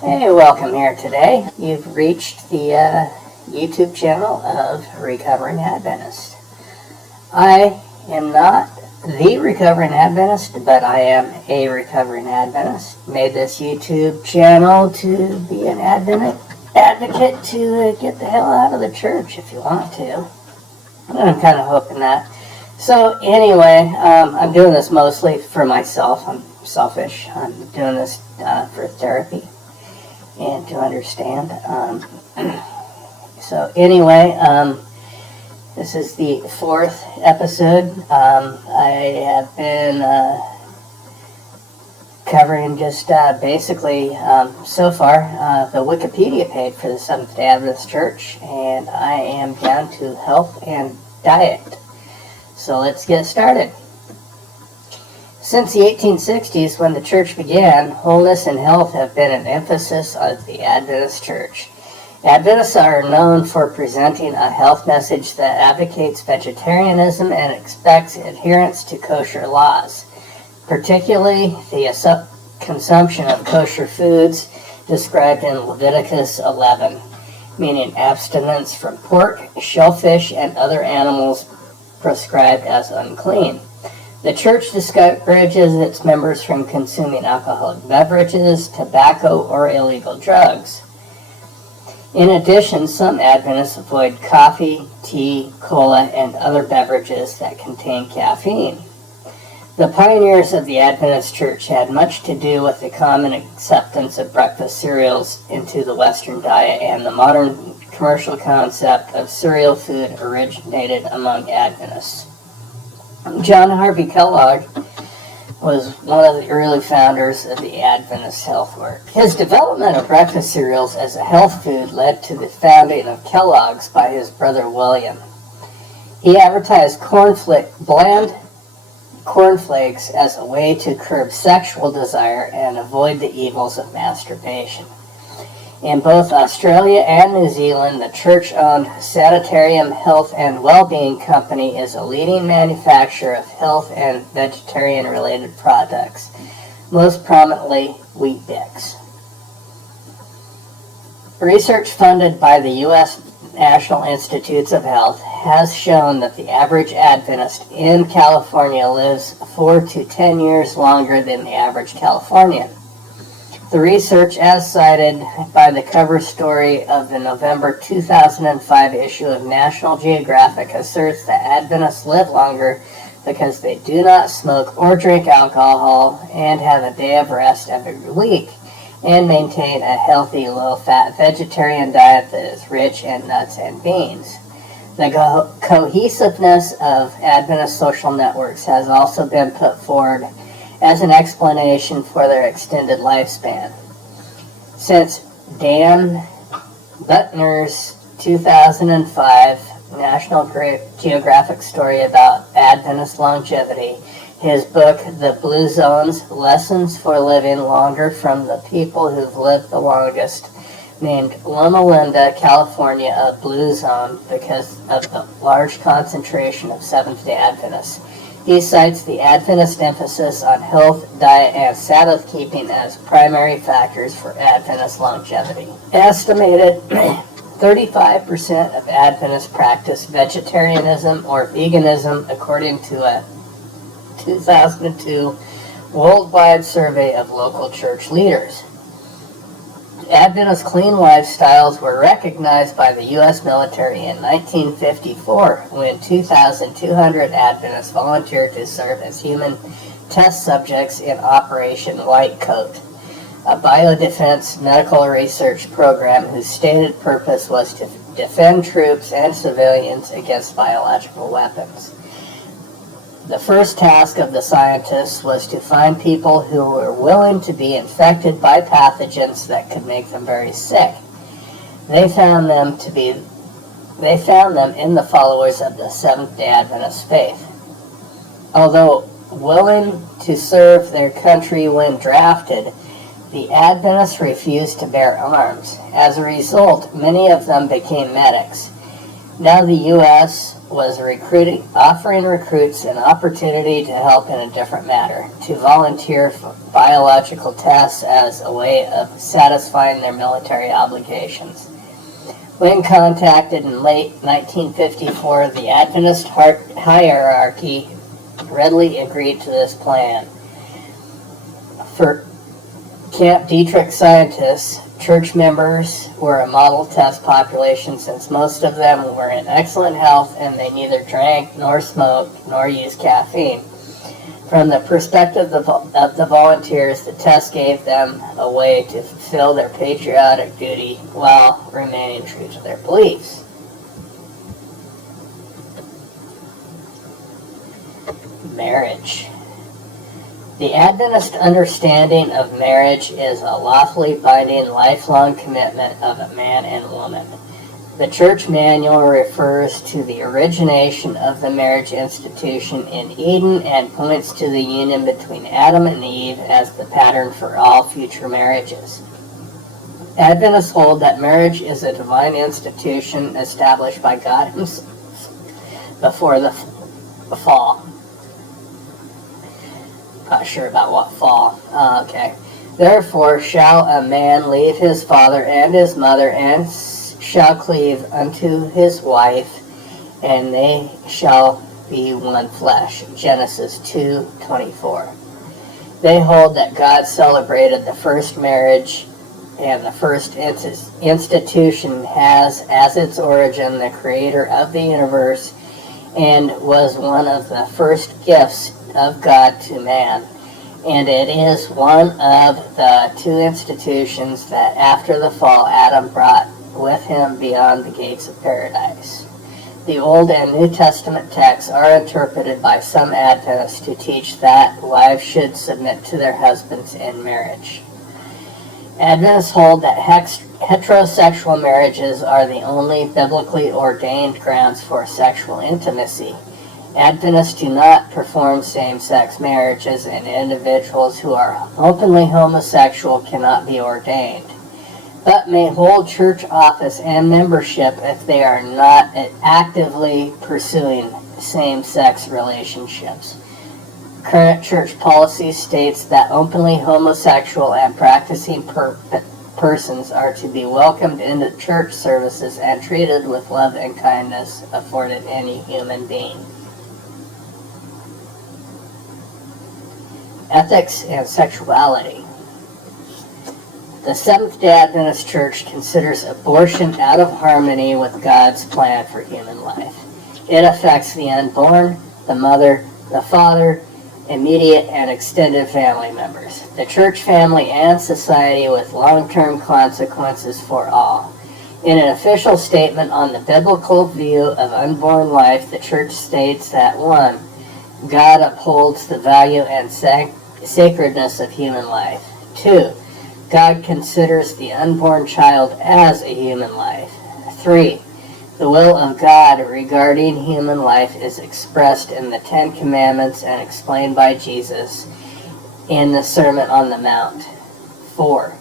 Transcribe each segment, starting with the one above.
Hey, welcome here today. You've reached the YouTube channel of Recovering Adventist. I am not the Recovering Adventist, but I am a Recovering Adventist. Made this YouTube channel to be an advocate to get the hell out of the church if you want to. I'm kind of hoping that. So anyway, I'm doing this mostly for myself. I'm selfish. I'm doing this for therapy and to understand. So anyway, this is the 4th episode. I have been covering just basically so far the Wikipedia page for the Seventh-Day Adventist Church, and I am down to health and diet. So let's get started. Since the 1860s, when the church began, wholeness and health have been an emphasis of the Adventist Church. Adventists are known for presenting a health message that advocates vegetarianism and expects adherence to kosher laws, particularly the consumption of kosher foods described in Leviticus 11, meaning abstinence from pork, shellfish, and other animals prescribed as unclean. The church discourages its members from consuming alcoholic beverages, tobacco, or illegal drugs. In addition, some Adventists avoid coffee, tea, cola, and other beverages that contain caffeine. The pioneers of the Adventist Church had much to do with the common acceptance of breakfast cereals into the Western diet, and the modern commercial concept of cereal food originated among Adventists. John Harvey Kellogg was one of the early founders of the Adventist health work. His development of breakfast cereals as a health food led to the founding of Kellogg's by his brother William. He advertised bland cornflakes as a way to curb sexual desire and avoid the evils of masturbation. In both Australia and New Zealand, the church-owned Sanitarium Health and Wellbeing Company is a leading manufacturer of health and vegetarian-related products, most prominently Weet-Bix. Research funded by the U.S. National Institutes of Health has shown that the average Adventist in California lives 4 to 10 years longer than the average Californian. The research, as cited by the cover story of the November 2005 issue of National Geographic, asserts that Adventists live longer because they do not smoke or drink alcohol and have a day of rest every week, and maintain a healthy, low-fat vegetarian diet that is rich in nuts and beans. The cohesiveness of Adventist social networks has also been put forward as an explanation for their extended lifespan. Since Dan Buettner's 2005 National Geographic story about Adventist longevity, his book, The Blue Zones, Lessons for Living Longer from the People Who've Lived the Longest, named Loma Linda, California, a blue zone because of the large concentration of Seventh-Day Adventists. He cites the Adventist emphasis on health, diet, and Sabbath keeping as primary factors for Adventist longevity. Estimated 35% of Adventists practice vegetarianism or veganism, according to a 2002 worldwide survey of local church leaders. Adventist clean lifestyles were recognized by the U.S. military in 1954 when 2,200 Adventists volunteered to serve as human test subjects in Operation White Coat, a biodefense medical research program whose stated purpose was to defend troops and civilians against biological weapons. The first task of the scientists was to find people who were willing to be infected by pathogens that could make them very sick. They found them in the followers of the Seventh-Day Adventist faith. Although willing to serve their country when drafted, the Adventists refused to bear arms. As a result, many of them became medics. Now the U.S. was offering recruits an opportunity to help in a different manner, to volunteer for biological tests as a way of satisfying their military obligations. When contacted in late 1954, the Adventist hierarchy readily agreed to this plan. For Camp Dietrich scientists, church members were a model test population since most of them were in excellent health and they neither drank nor smoked nor used caffeine. From the perspective of the volunteers, the test gave them a way to fulfill their patriotic duty while remaining true to their beliefs. Marriage. The Adventist understanding of marriage is a lawfully binding lifelong commitment of a man and woman. The church manual refers to the origination of the marriage institution in Eden and points to the union between Adam and Eve as the pattern for all future marriages. Adventists hold that marriage is a divine institution established by God himself before the fall. Not sure about what fall. Okay. Therefore shall a man leave his father and his mother, and shall cleave unto his wife, and they shall be one flesh. Genesis 2:24. They hold that God celebrated the first marriage, and the first institution has as its origin the creator of the universe, and was one of the first gifts of God to man, and it is one of the two institutions that after the fall Adam brought with him beyond the gates of paradise. The Old and New Testament texts are interpreted by some Adventists to teach that wives should submit to their husbands in marriage. Adventists hold that heterosexual marriages are the only biblically ordained grounds for sexual intimacy. Adventists do not perform same-sex marriages, and individuals who are openly homosexual cannot be ordained, but may hold church office and membership if they are not actively pursuing same-sex relationships. Current church policy states that openly homosexual and practicing persons are to be welcomed into church services and treated with love and kindness afforded any human being. Ethics and sexuality. The Seventh-Day Adventist Church considers abortion out of harmony with God's plan for human life. It affects the unborn, the mother, the father, immediate and extended family members, the church family, and society, with long-term consequences for all. In an official statement on the biblical view of unborn life, the church states that 1. God upholds the value and sacredness of human life. 2. God considers the unborn child as a human life. 3. The will of God regarding human life is expressed in the Ten Commandments and explained by Jesus in the Sermon on the Mount. 4.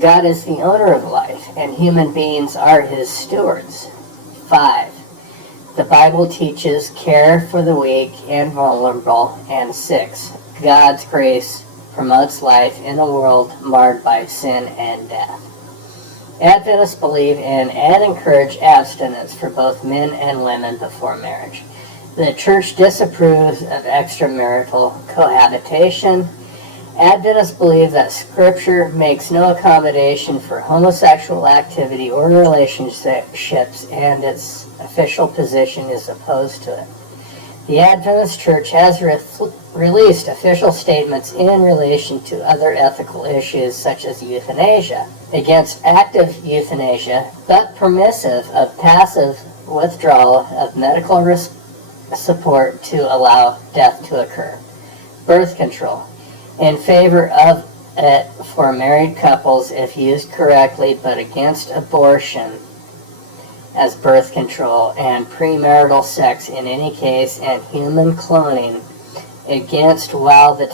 God is the owner of life, and human beings are his stewards. 5. The Bible teaches care for the weak and vulnerable. And 6. God's grace promotes life in a world marred by sin and death. Adventists believe in and encourage abstinence for both men and women before marriage. The church disapproves of extramarital cohabitation. Adventists believe that Scripture makes no accommodation for homosexual activity or relationships, and its official position is opposed to it. The Adventist Church has released official statements in relation to other ethical issues such as euthanasia, against active euthanasia, but permissive of passive withdrawal of medical support to allow death to occur. Birth control, in favor of it for married couples if used correctly, but against abortion as birth control, and premarital sex in any case, and human cloning against it while the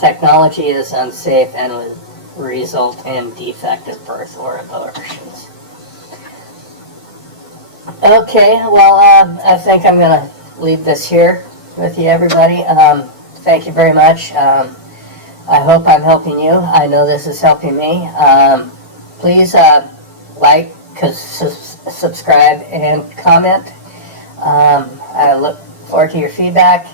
technology is unsafe and would result in defective birth or abortions. Okay, well, I think I'm going to leave this here with you, everybody. Thank you very much. I hope I'm helping you. I know this is helping me. Please like, subscribe, and comment. I look forward to your feedback.